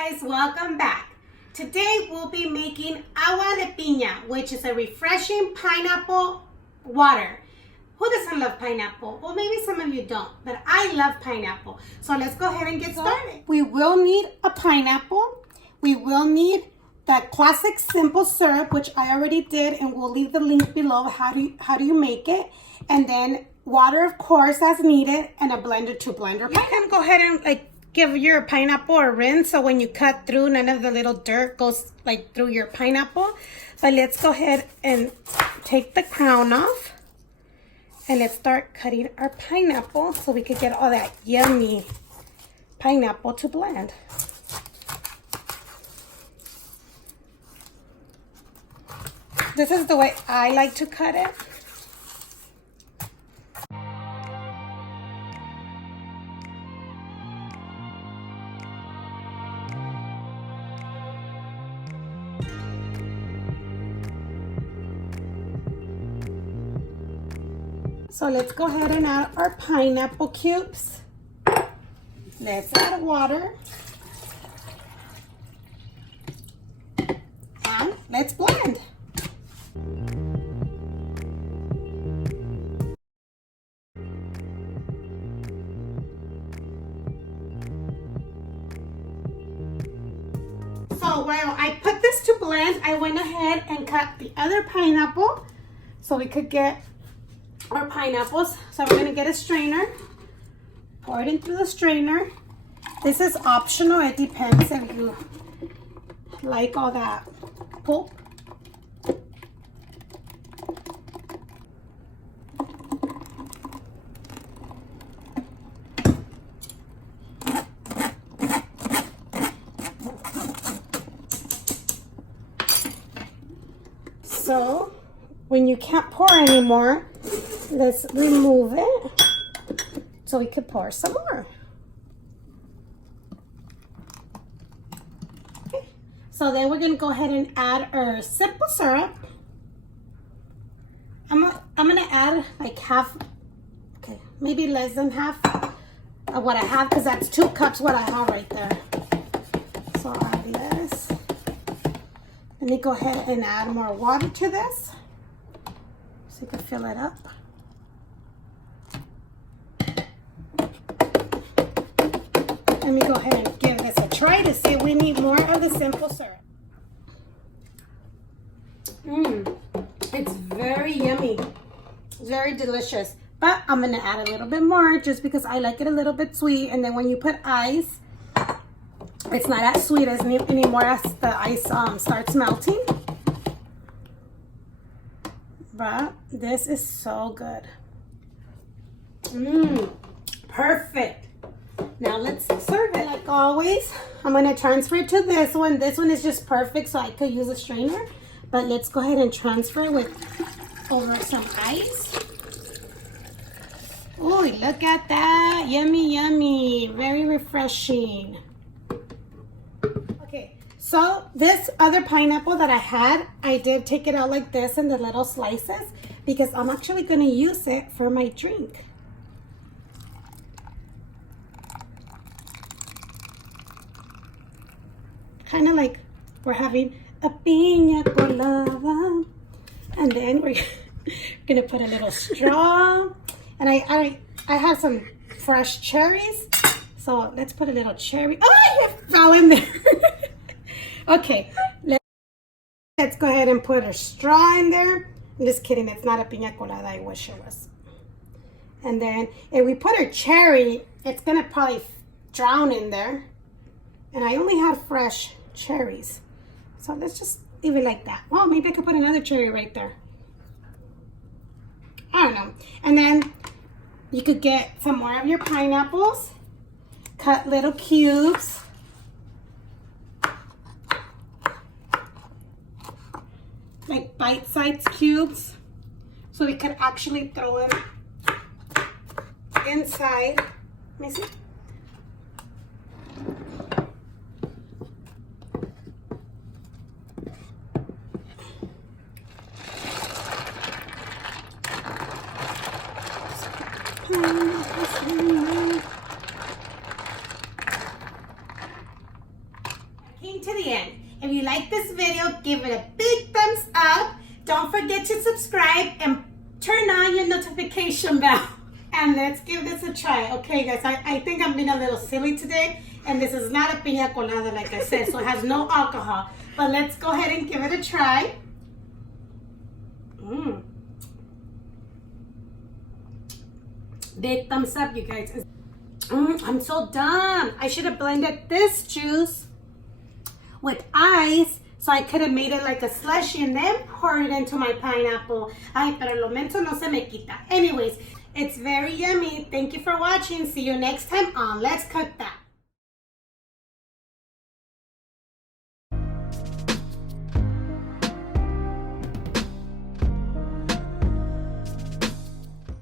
guys, welcome back. Today we'll be making agua de piña, which is a refreshing pineapple water. Who doesn't love pineapple? Well, maybe some of you don't, but I love pineapple. So let's go ahead and get started. We will need a pineapple. We will need that classic simple syrup, which I already did, and we'll leave the link below. How do you make it? And then water, of course, as needed, and a blender to blend. You can go ahead and give your pineapple a rinse, so when you cut through, none of the little dirt goes through your pineapple. But let's go ahead and take the crown off, and let's start cutting our pineapple so we could get all that yummy pineapple to blend. This is the way I like to cut it. So let's go ahead and add our pineapple cubes. Let's add water. And let's blend. So while I put this to blend, I went ahead and cut the other pineapple so we could get our pineapples. So we're gonna get a strainer, pour it into the strainer. This is optional, it depends if you like all that pulp. So when you can't pour anymore, let's remove it so we can pour some more. Okay. So then we're gonna go ahead and add our simple syrup. I'm gonna add like half, okay, maybe less than half of what I have, because that's 2 cups what I have right there. So I'll add this. Let me go ahead and add more water to this so you can fill it up. Let me go ahead and give this a try to see if we need more of the simple syrup. It's very yummy. It's very delicious. But I'm going to add a little bit more just because I like it a little bit sweet. And then when you put ice, it's not as sweet as anymore as the ice starts melting. But this is so good. Perfect. Now let's serve it. Like always, I'm going to transfer it to this one. This one is just perfect, so I could use a strainer. But let's go ahead and transfer it over some ice. Oh, look at that. Yummy, yummy. Very refreshing. Okay, so this other pineapple that I had, I did take it out like this in the little slices because I'm actually going to use it for my drink. Kind of like we're having a piña colada. And then we're gonna put a little straw. And I have some fresh cherries. So let's put a little cherry. Oh, it fell in there. Okay, let's go ahead and put a straw in there. I'm just kidding, it's not a piña colada, I wish it was. And then if we put a cherry, it's gonna probably drown in there. And I only have fresh cherries, so let's just leave it like that. Well, maybe I could put another cherry right there. I don't know. And then you could get some more of your pineapples, cut little cubes, like bite-sized cubes, so we could actually throw them inside. Let me see. came to the end. If you like this video, give it a big thumbs up. Don't forget to subscribe and turn on your notification bell. And let's give this a try. Okay, guys, I think I'm being a little silly today. And this is not a piña colada, like I said, so it has no alcohol. But let's go ahead and give it a try. Big thumbs up, you guys. I'm so dumb. I should have blended this juice with ice so I could have made it like a slushy and then pour it into my pineapple. Ay, pero lo mento no se me quita. Anyways, it's very yummy. Thank you for watching. See you next time on Let's Cook That.